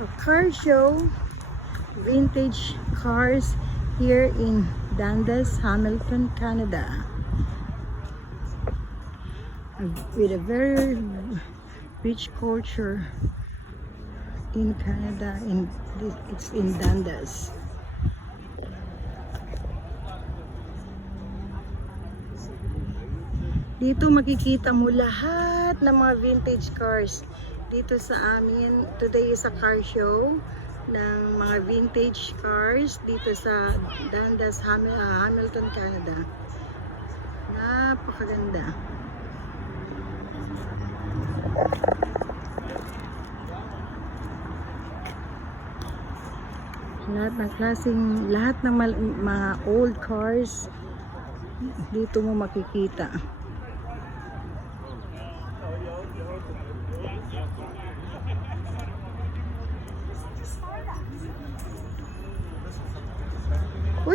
a car show, vintage cars here in Dundas, Hamilton, Canada, with a very rich culture in Canada. It's in Dundas. Dito makikita mo lahat ng mga vintage cars dito sa amin. Today is a car show ng mga vintage cars dito sa Dundas, Hamilton, Canada. Napakaganda. Lahat ng mga old cars dito mo makikita.